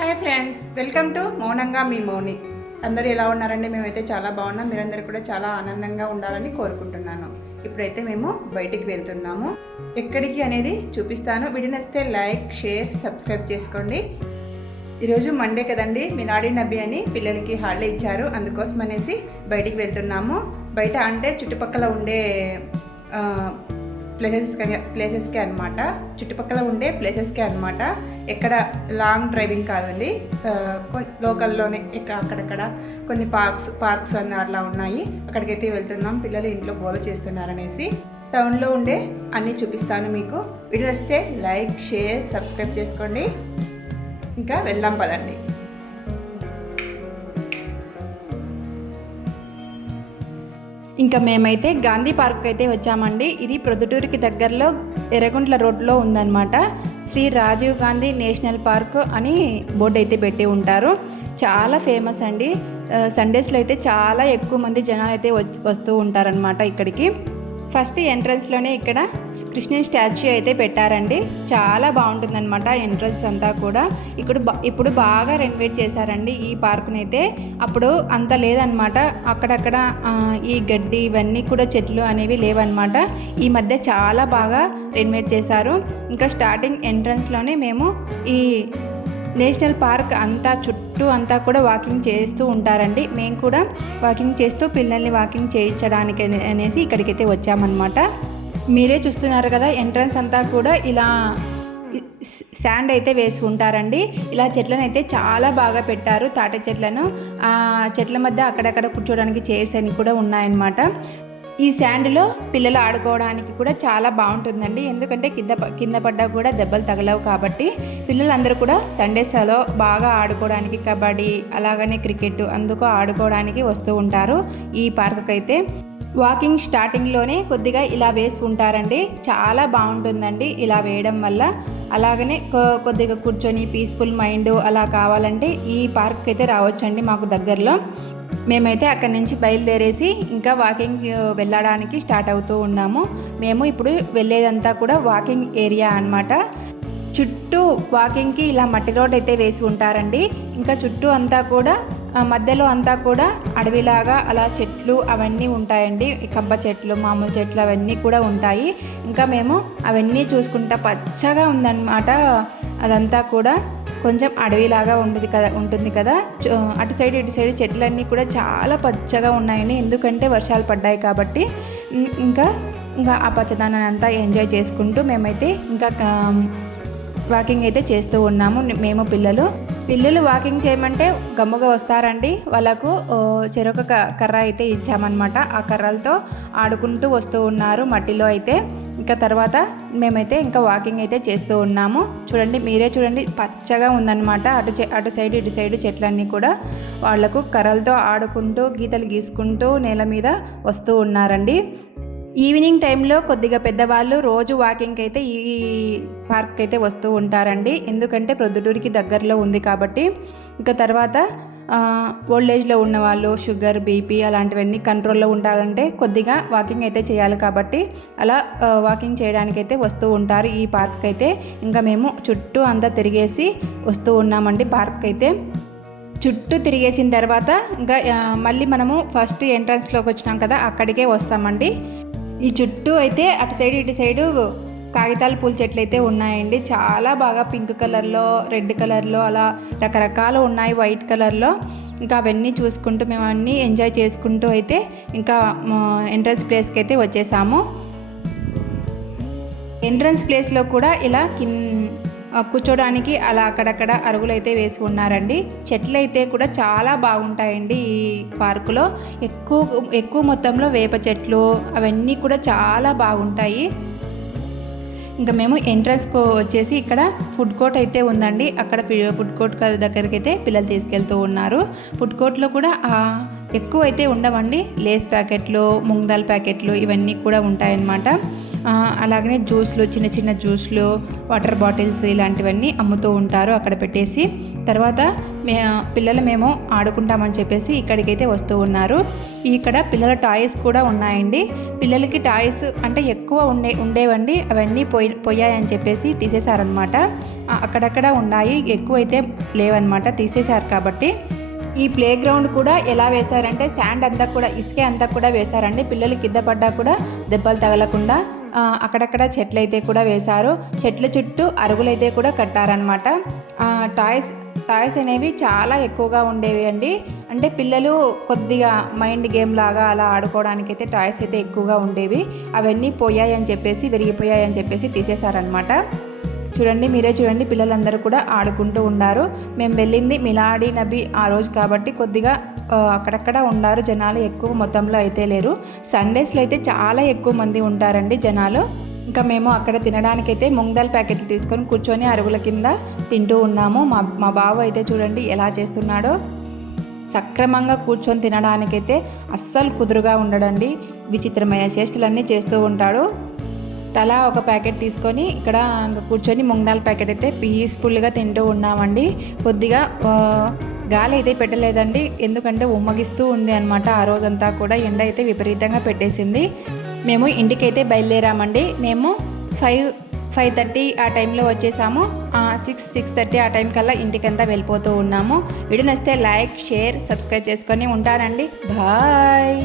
Hi friends, welcome to మౌనంగా మీ మౌని. అందరూ ఎలా ఉన్నారండి? మేమైతే చాలా బాగున్నాం. మీరందరూ కూడా చాలా ఆనందంగా ఉండాలని కోరుకుంటున్నాను. ఇప్పుడైతే మేము బయటికి వెళ్తున్నాము. ఎక్కడికి అనేది చూపిస్తాను. వీడియో నచ్చితే లైక్, షేర్, సబ్స్క్రైబ్ చేసుకోండి. ఈరోజు మండే కదండి, మిలాడి నబీ అని పిల్లలకి హాలిడే ఇచ్చారు. అందుకోసం అనేసి బయటికి వెళ్తున్నాము. బయట అంటే చుట్టుపక్కల ఉండే ప్లేసెస్కే అనమాట. చుట్టుపక్కల ఉండే ప్లేసెస్కే అనమాట. ఎక్కడ లాంగ్ డ్రైవింగ్ కాదండి, లోకల్లోనే అక్కడక్కడ కొన్ని పార్క్స్ అన్న అట్లా ఉన్నాయి. అక్కడికైతే వెళ్తున్నాం. పిల్లలు ఇంట్లో గోల చేస్తున్నారనేసి. టౌన్లో ఉండే అన్నీ చూపిస్తాను మీకు. వీడియో వస్తే లైక్, షేర్, సబ్స్క్రైబ్ చేసుకోండి. ఇంకా వెళ్దాం పదండి. ఇంకా మేమైతే గాంధీ పార్క్ అయితే వచ్చామండి. ఇది ప్రొద్దుటూరుకి దగ్గరలో ఎర్రగుంట్ల రోడ్లో ఉందన్నమాట. శ్రీ రాజీవ్ గాంధీ నేషనల్ పార్క్ అని బోర్డు అయితే పెట్టి ఉంటారు. చాలా ఫేమస్ అండి. సండేస్లో అయితే చాలా ఎక్కువ మంది జనాలు అయితే వస్తూ ఉంటారనమాట ఇక్కడికి. ఫస్ట్ ఎంట్రన్స్లోనే ఇక్కడ కృష్ణుని స్టాచ్యూ అయితే పెట్టారండి. చాలా బాగుంటుందన్నమాట ఎంట్రన్స్ అంతా కూడా. ఇప్పుడు బాగా రెనోవేట్ చేశారండి ఈ పార్కుని అయితే. అప్పుడు అంత లేదనమాట. అక్కడక్కడ ఈ గడ్డి ఇవన్నీ కూడా చెట్లు అనేవి లేవన్నమాట. ఈ మధ్య చాలా బాగా రెనోవేట్ చేశారు. ఇంకా స్టార్టింగ్ ఎంట్రన్స్లోనే మేము ఈ నేషనల్ పార్క్ అంతా చుట్టూ అంతా కూడా వాకింగ్ చేస్తూ ఉంటారండి. మేము కూడా వాకింగ్ చేస్తూ పిల్లల్ని వాకింగ్ చేయించడానికి అనేసి ఇక్కడికైతే వచ్చామన్నమాట. మీరే చూస్తున్నారు కదా, ఎంట్రన్స్ అంతా కూడా ఇలా శాండ్ అయితే వేసి ఉంటారండి. ఇలా చెట్లను అయితే చాలా బాగా పెట్టారు. తాటి చెట్లను, ఆ చెట్ల మధ్య అక్కడక్కడ కూర్చోడానికి చైర్స్ అని కూడా ఉన్నాయన్నమాట. ఈ శాండ్లో పిల్లలు ఆడుకోవడానికి కూడా చాలా బాగుంటుందండి. ఎందుకంటే కింద పడ్డా కూడా దెబ్బలు తగలవు కాబట్టి పిల్లలందరూ కూడా సండేస్లో బాగా ఆడుకోవడానికి కబడ్డీ, అలాగనే క్రికెట్ అందుకు ఆడుకోవడానికి వస్తూ ఉంటారు ఈ పార్క్కి అయితే. వాకింగ్ స్టార్టింగ్లోనే కొద్దిగా ఇలా వేసి ఉంటారండి. చాలా బాగుంటుందండి ఇలా వేయడం వల్ల. అలాగనే కొద్దిగా కూర్చొని పీస్ఫుల్ మైండ్ అలా కావాలంటే ఈ పార్క్కి అయితే రావచ్చండి మాకు దగ్గరలో. మేమైతే అక్కడి నుంచి బయలుదేరేసి ఇంకా వాకింగ్ వెళ్ళడానికి స్టార్ట్ అవుతూ ఉన్నాము. మేము ఇప్పుడు వెళ్ళేదంతా కూడా వాకింగ్ ఏరియా అన్నమాట. చుట్టూ వాకింగ్కి ఇలా మట్టి రోడ్ అయితే వేసి ఉంటారండి. ఇంకా చుట్టూ అంతా కూడా మధ్యలో అంతా కూడా అడవిలాగా అలా చెట్లు అవన్నీ ఉంటాయండి. కబ్బ చెట్లు, మామూలు చెట్లు అవన్నీ కూడా ఉంటాయి. ఇంకా మేము అవన్నీ చూసుకుంటా పచ్చగా ఉందన్నమాట. అదంతా కూడా కొంచెం అడవిలాగా ఉంటుంది కదా. అటు సైడ్ ఇటు సైడ్ చెట్లన్నీ కూడా చాలా పచ్చగా ఉన్నాయండి. ఎందుకంటే వర్షాలు పడ్డాయి కాబట్టి. ఇంకా ఆ పచ్చదనాన్ని అంతా ఎంజాయ్ చేసుకుంటూ మేమైతే ఇంకా వాకింగ్ అయితే చేస్తూ ఉన్నాము. మేము పిల్లలు వాకింగ్ చేయమంటే గమ్ముగా వస్తారండి. వాళ్ళకు చెరొక కర్ర అయితే ఇచ్చామన్నమాట. ఆ కర్రలతో ఆడుకుంటూ వస్తూ ఉన్నారు మట్టిలో అయితే. ఇంకా తర్వాత మేమైతే ఇంకా వాకింగ్ అయితే చేస్తూ ఉన్నాము. చూడండి, మీరే చూడండి, పచ్చగా ఉందన్నమాట. అటు సైడ్ ఇటు సైడ్ చెట్లన్నీ కూడా వాళ్లకు కర్రలతో ఆడుకుంటూ గీతలు గీసుకుంటూ నేల మీద వస్తూ ఉన్నారండి. ఈవినింగ్ టైంలో కొద్దిగా పెద్దవాళ్ళు రోజు వాకింగ్కి అయితే ఈ పార్క్ అయితే వస్తూ ఉంటారండి. ఎందుకంటే ప్రొద్దుటూరికి దగ్గరలో ఉంది కాబట్టి. ఇంకా తర్వాత ఓల్డ్ ఏజ్లో ఉన్నవాళ్ళు షుగర్, బీపీ అలాంటివన్నీ కంట్రోల్లో ఉండాలంటే కొద్దిగా వాకింగ్ అయితే చేయాలి కాబట్టి అలా వాకింగ్ చేయడానికి అయితే వస్తూ ఉంటారు ఈ పార్క్ అయితే. ఇంకా మేము చుట్టూ అంతా తిరిగేసి వస్తూ ఉన్నామండి పార్క్ అయితే. చుట్టూ తిరిగేసిన తర్వాత ఇంకా మళ్ళీ మనము ఫస్ట్ ఎంట్రన్స్లోకి వచ్చినాం కదా, అక్కడికే వస్తామండి. ఈ చుట్టూ అయితే అటు సైడ్ ఇటు సైడు కాగితాల పూల చెట్లు అయితే ఉన్నాయండి. చాలా బాగా పింక్ కలర్లో, రెడ్ కలర్లో అలా రకరకాలు ఉన్నాయి, వైట్ కలర్లో. ఇంకా అవన్నీ చూసుకుంటూ మేము అన్నీ ఎంజాయ్ చేసుకుంటూ అయితే ఇంకా ఎంట్రన్స్ ప్లేస్కి అయితే వచ్చేసాము. ఎంట్రన్స్ ప్లేస్లో కూడా ఇలా కూర్చోడానికి అలా అక్కడక్కడ అరుగులు అయితే వేసి ఉన్నారండి. చెట్లు అయితే కూడా చాలా బాగుంటాయండి ఈ పార్కులో. ఎక్కువ మొత్తంలో వేప చెట్లు అవన్నీ కూడా చాలా బాగుంటాయి. ఇంకా మేము ఎంట్రన్స్కి వచ్చేసి ఇక్కడ ఫుడ్ కోర్ట్ అయితే ఉందండి. అక్కడ ఫుడ్ కోర్ట్ దగ్గరికి అయితే పిల్లలు తీసుకెళ్తూ ఉన్నారు. ఫుడ్ కోర్ట్లో కూడా ఎక్కువ అయితే ఉండవండి. లేస్ ప్యాకెట్లు, మూంగ్ దాల్ ప్యాకెట్లు ఇవన్నీ కూడా ఉంటాయన్నమాట. అలాగనే జ్యూస్లు, చిన్న చిన్న జ్యూస్లు, వాటర్ బాటిల్స్ ఇలాంటివన్నీ అమ్ముతూ ఉంటారు అక్కడ పెట్టేసి. తర్వాత మేము ఆడుకుంటామని చెప్పేసి ఇక్కడికైతే వస్తూ ఉన్నారు. ఇక్కడ పిల్లల టాయ్స్ కూడా ఉన్నాయండి. పిల్లలకి టాయ్స్ అంటే ఎక్కువ ఉండేవండి, అవన్నీ పోయాయని చెప్పేసి తీసేశారనమాట. అక్కడక్కడ ఉన్నాయి, ఎక్కువైతే లేవన్నమాట, తీసేశారు. కాబట్టి ఈ ప్లే గ్రౌండ్ కూడా ఎలా వేశారంటే శాండ్ అంతా కూడా, ఇసుకే అంతా కూడా వేశారండి. పిల్లలు కింద పడ్డా కూడా దెబ్బలు తగలకుండా. అక్కడక్కడ చెట్లు అయితే కూడా వేశారు. చెట్ల చుట్టూ అరుగులైతే కూడా కట్టారనమాట. టాయ్స్ అనేవి చాలా ఎక్కువగా ఉండేవి అండి. అంటే పిల్లలు కొద్దిగా మైండ్ గేమ్ లాగా అలా ఆడుకోవడానికి అయితే టాయ్స్ అయితే ఎక్కువగా ఉండేవి. అవన్నీ పోయాయని చెప్పేసి, విరిగిపోయాయని చెప్పేసి తీసేశారనమాట. చూడండి, మీరే చూడండి, పిల్లలందరూ కూడా ఆడుకుంటూ ఉన్నారు. మేము వెళ్ళింది మిలాడి నబీ ఆ రోజు కాబట్టి కొద్దిగా అక్కడక్కడ ఉన్నారు జనాలు, ఎక్కువ మొత్తంలో అయితే లేరు. సండేస్లో అయితే చాలా ఎక్కువ మంది ఉంటారండి జనాలు. ఇంకా మేము అక్కడ తినడానికైతే మూంగ్ దాల్ ప్యాకెట్లు తీసుకొని కూర్చొని అరుగుల కింద తింటూ ఉన్నాము. మా బావ అయితే చూడండి ఎలా చేస్తున్నాడో. సక్రమంగా కూర్చొని తినడానికైతే అస్సలు కుదురుగా ఉండడండి. విచిత్రమైన చేష్టలన్నీ చేస్తూ ఉంటాడు. తలా ఒక ప్యాకెట్ తీసుకొని ఇక్కడ కూర్చొని మూంగ్ దాల్ ప్యాకెట్ అయితే పీస్ఫుల్గా తింటూ ఉన్నామండి. కొద్దిగా గాలి అయితే పెట్టలేదండి, ఎందుకంటే ఉమ్మగిస్తూ ఉంది అనమాట. ఆ రోజంతా కూడా ఎండ అయితే విపరీతంగా పెట్టేసింది. మేము ఇంటికైతే బయలుదేరామండి. మేము 5:30 ఆ టైంలో వచ్చేసాము. 6:30 ఆ టైం కల్లా ఇంటికంతా వెళ్ళిపోతూ ఉన్నాము. వీడియో నచ్చితే లైక్, షేర్, సబ్స్క్రైబ్ చేసుకొని ఉంటానండి. బాయ్.